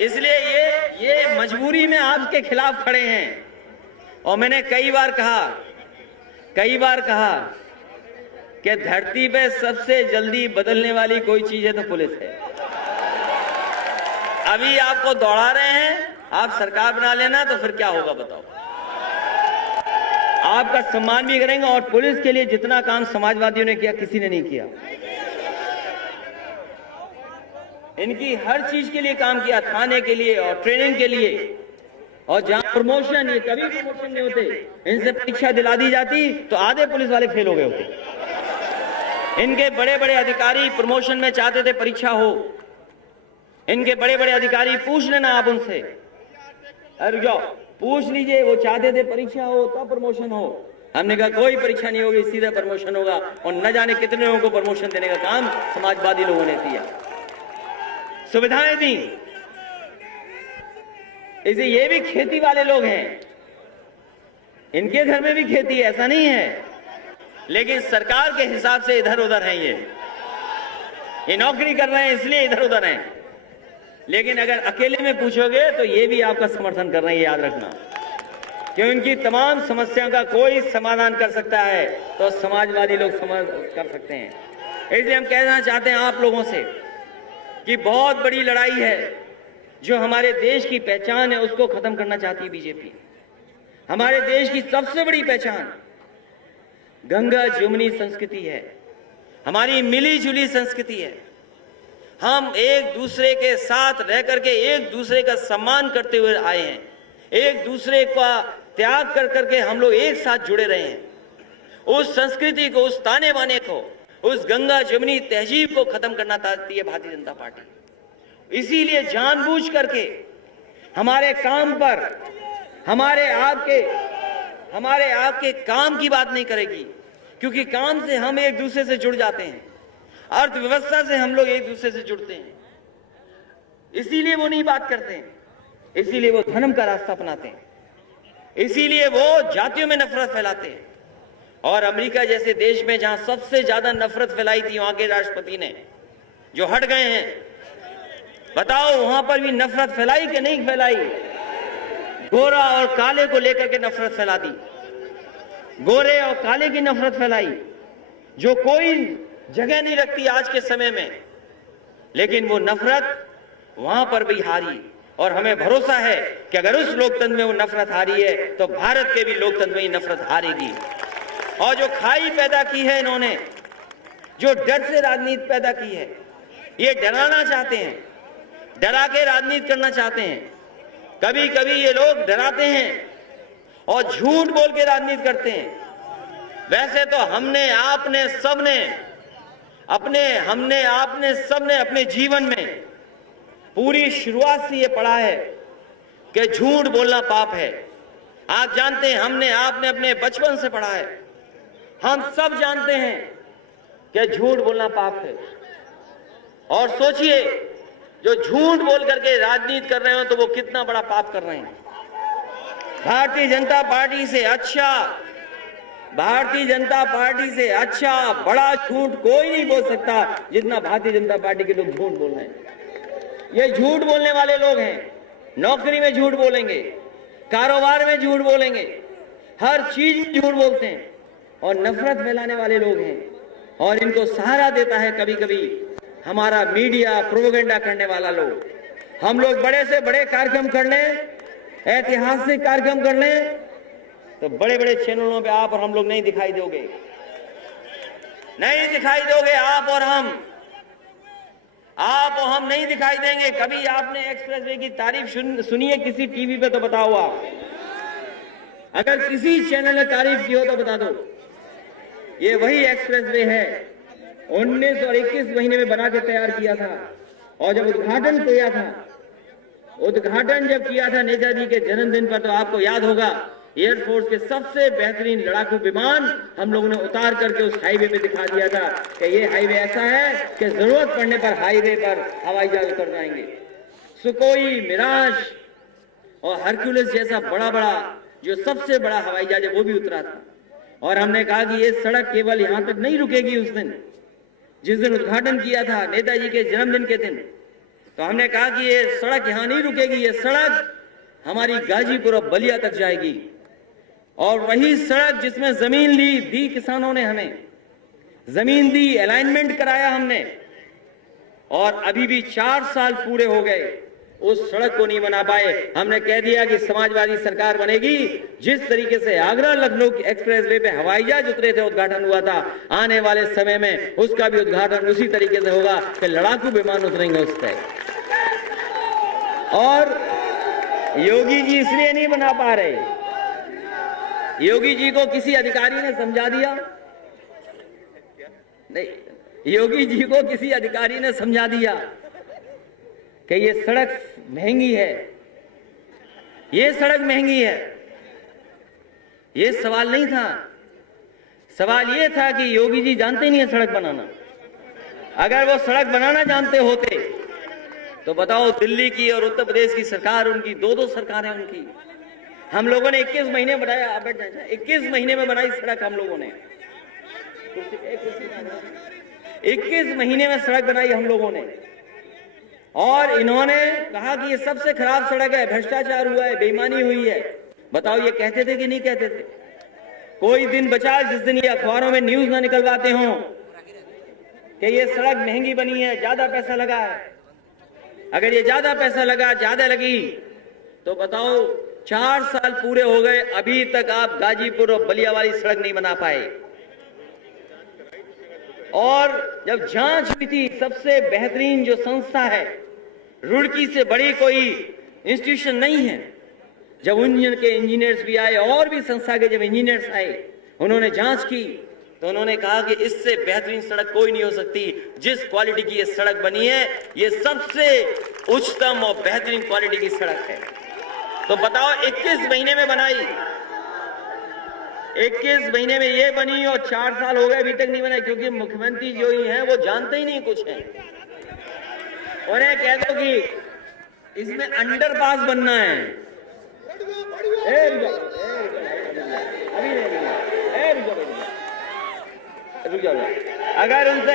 इसलिए ये मजबूरी में आपके खिलाफ खड़े हैं। और मैंने कई बार कहा कि धरती पे सबसे जल्दी बदलने वाली कोई चीज है तो पुलिस है। अभी आपको दौड़ा रहे हैं, आप सरकार बना लेना तो फिर क्या होगा बताओ। आपका सम्मान भी करेंगे और पुलिस के लिए जितना काम समाजवादियों ने किया किसी ने नहीं किया। इनकी हर चीज के लिए काम किया, थाने के लिए और ट्रेनिंग के लिए। और जहां प्रमोशन, ये कभी प्रमोशन नहीं होते, इनसे परीक्षा दिला दी जाती तो आधे पुलिस वाले फेल हो गए होते। इनके बड़े बड़े अधिकारी प्रमोशन में चाहते थे परीक्षा हो। इनके बड़े बड़े अधिकारी, पूछ लेना आप उनसे, अरे जाओ पूछ लीजिए, वो चाहते थे परीक्षा हो तब प्रमोशन हो। हमने कहा कोई परीक्षा नहीं होगी, सीधा प्रमोशन होगा। और न जाने कितने लोगों को प्रमोशन देने का काम समाजवादी लोगों ने किया, सुविधाएं दी। इसे ये भी खेती वाले लोग हैं, इनके घर में भी खेती है, ऐसा नहीं है, लेकिन सरकार के हिसाब से इधर उधर हैं। ये नौकरी कर रहे हैं इसलिए इधर उधर हैं। लेकिन अगर अकेले में पूछोगे तो ये भी आपका समर्थन कर रहे हैं, याद रखना। कि उनकी तमाम समस्याओं का कोई समाधान कर सकता है तो समाजवादी लोग कर सकते हैं। इसलिए हम कहना चाहते हैं आप लोगों से कि बहुत बड़ी लड़ाई है, जो हमारे देश की पहचान है उसको खत्म करना चाहती है बीजेपी। हमारे देश की सबसे बड़ी पहचान गंगा जमुनी संस्कृति है, हमारी मिली जुली संस्कृति है। हम एक दूसरे के साथ रह करके एक दूसरे का सम्मान करते हुए आए हैं, एक दूसरे का त्याग कर करके हम लोग एक साथ जुड़े रहे हैं। उस संस्कृति को, उस ताने बाने को, उस गंगा जमुनी तहजीब को खत्म करना चाहती है भारतीय जनता पार्टी। इसीलिए जानबूझ करके हमारे काम पर, हमारे आपके काम की बात नहीं करेगी, क्योंकि काम से हम एक दूसरे से जुड़ जाते हैं, अर्थव्यवस्था से हम लोग एक दूसरे से जुड़ते हैं। इसीलिए वो नहीं बात करते हैं, इसीलिए वो धर्म का रास्ता अपनाते हैं, इसीलिए वो जातियों में नफरत फैलाते हैं। और अमेरिका जैसे देश में जहां सबसे ज्यादा नफरत फैलाई थी वहां के राष्ट्रपति ने, जो हट गए हैं, बताओ वहां पर भी नफरत फैलाई कि नहीं फैलाई? गोरा और काले को लेकर के नफरत फैला दी, गोरे और काले की नफरत फैलाई, जो कोई जगह नहीं रखती आज के समय में। लेकिन वो नफरत वहां पर भी हारी। और हमें भरोसा है कि अगर उस लोकतंत्र में वो नफरत हारी है तो भारत के भी लोकतंत्र में ही नफरत हारेगी। और जो खाई पैदा की है इन्होंने, जो डर से राजनीति पैदा की है, ये डराना चाहते हैं, डरा के राजनीति करना चाहते हैं। कभी कभी ये लोग डराते हैं और झूठ बोल के राजनीति करते हैं। वैसे तो हमने आपने सबने अपने जीवन में पूरी शुरुआत से ये पढ़ा है कि झूठ बोलना पाप है। आप जानते हैं, हमने आपने अपने बचपन से पढ़ा है, हम सब जानते हैं कि झूठ बोलना पाप है। और सोचिए, जो झूठ बोल करके राजनीति कर रहे हो तो वो कितना बड़ा पाप कर रहे हैं। भारतीय जनता पार्टी से अच्छा बड़ा झूठ कोई नहीं बोल सकता जितना भारतीय जनता पार्टी के लोग झूठ बोल रहे हैं। ये झूठ बोलने वाले लोग हैं, नौकरी में झूठ बोलेंगे, कारोबार में झूठ बोलेंगे, हर चीज में झूठ बोलते हैं और नफरत फैलाने वाले लोग हैं। और इनको सहारा देता है कभी कभी हमारा मीडिया, प्रोपेगेंडा करने वाला लोग। हम लोग बड़े से बड़े कार्यक्रम कर लें, ऐतिहासिक कार्यक्रम कर लें, तो बड़े बड़े चैनलों पे आप और हम लोग नहीं दिखाई दोगे, आप और हम नहीं दिखाई देंगे। कभी आपने एक्सप्रेसवे की तारीफ सुनी है किसी टीवी पे तो बताओ आप, अगर किसी चैनल ने तारीफ की हो तो बता दो। ये वही एक्सप्रेसवे है 19 और 21 महीने में बना के तैयार किया था। और जब उद्घाटन जब किया था नेताजी के जन्मदिन पर, तो आपको याद होगा एयरफोर्स के सबसे बेहतरीन लड़ाकू विमान हम लोगों ने उतार करके उस हाईवे पे दिखा दिया था कि ये हाईवे ऐसा है कि जरूरत पड़ने पर हाईवे पर हवाई जहाज उतर जाएंगे। सुकोई, मिराज और हरक्यूलिस जैसा बड़ा जो सबसे बड़ा हवाई जहाज है वो भी उतरा था। और हमने कहा कि ये सड़क केवल यहां तक नहीं रुकेगी। उस दिन जिस दिन उद्घाटन किया था नेताजी के जन्मदिन के दिन, तो हमने कहा कि ये सड़क यहां नहीं रुकेगी, ये सड़क हमारी गाजीपुर और बलिया तक जाएगी। और वही सड़क जिसमें जमीन दी किसानों ने, हमें जमीन दी, अलाइनमेंट कराया हमने, और अभी भी 4 साल पूरे हो गए, उस सड़क को नहीं बना पाए। हमने कह दिया कि समाजवादी सरकार बनेगी। जिस तरीके से आगरा लखनऊ एक्सप्रेसवे पे हवाई जहाज उतरे थे, उद्घाटन हुआ था, आने वाले समय में उसका भी उद्घाटन उसी तरीके से होगा कि लड़ाकू विमान उतरेंगे उस पर। और योगी जी इसलिए नहीं बना पा रहे, योगी जी को किसी अधिकारी ने समझा दिया, नहीं, योगी जी को किसी अधिकारी ने समझा दिया कि ये सड़क महंगी है, ये सड़क महंगी है। ये सवाल नहीं था, सवाल ये था कि योगी जी जानते नहीं है सड़क बनाना। अगर वो सड़क बनाना जानते होते तो बताओ, दिल्ली की और उत्तर प्रदेश की सरकार, उनकी दो सरकारें उनकी, हम लोगों ने 21 महीने बनाया, 21 महीने में बनाई सड़क हम लोगों ने, 21 महीने में सड़क बनाई हम लोगों ने। और इन्होंने कहा कि ये सबसे खराब सड़क है, भ्रष्टाचार हुआ है, बेईमानी हुई है। बताओ, ये कहते थे कि नहीं कहते थे? कोई दिन बचा जिस दिन ये अखबारों में न्यूज ना निकलवाते हों कि ये सड़क महंगी बनी है, ज्यादा पैसा लगा है। अगर ये ज्यादा पैसा लगा, ज्यादा लगी, तो बताओ 4 साल पूरे हो गए, अभी तक आप गाजीपुर और बलिया वाली सड़क नहीं बना पाए। और जब जांच हुई थी, सबसे बेहतरीन जो संस्था है, रुड़की से बड़ी कोई इंस्टीट्यूशन नहीं है, जब इंजीनियर के इंजीनियर्स भी आए और भी संस्था के जब इंजीनियर्स आए, उन्होंने जांच की, तो उन्होंने कहा कि इससे बेहतरीन सड़क कोई नहीं हो सकती। जिस क्वालिटी की ये सड़क बनी है, ये सबसे उच्चतम और बेहतरीन क्वालिटी की सड़क है। तो बताओ, 21 महीने में बनाई, 21 महीने में ये बनी, और 4 साल हो गए अभी तक नहीं बनाई, क्योंकि मुख्यमंत्री जो ही हैं वो जानते ही नहीं कुछ है। उन्हें कह दो कि इसमें अंडरपास बनना है, अगर उनसे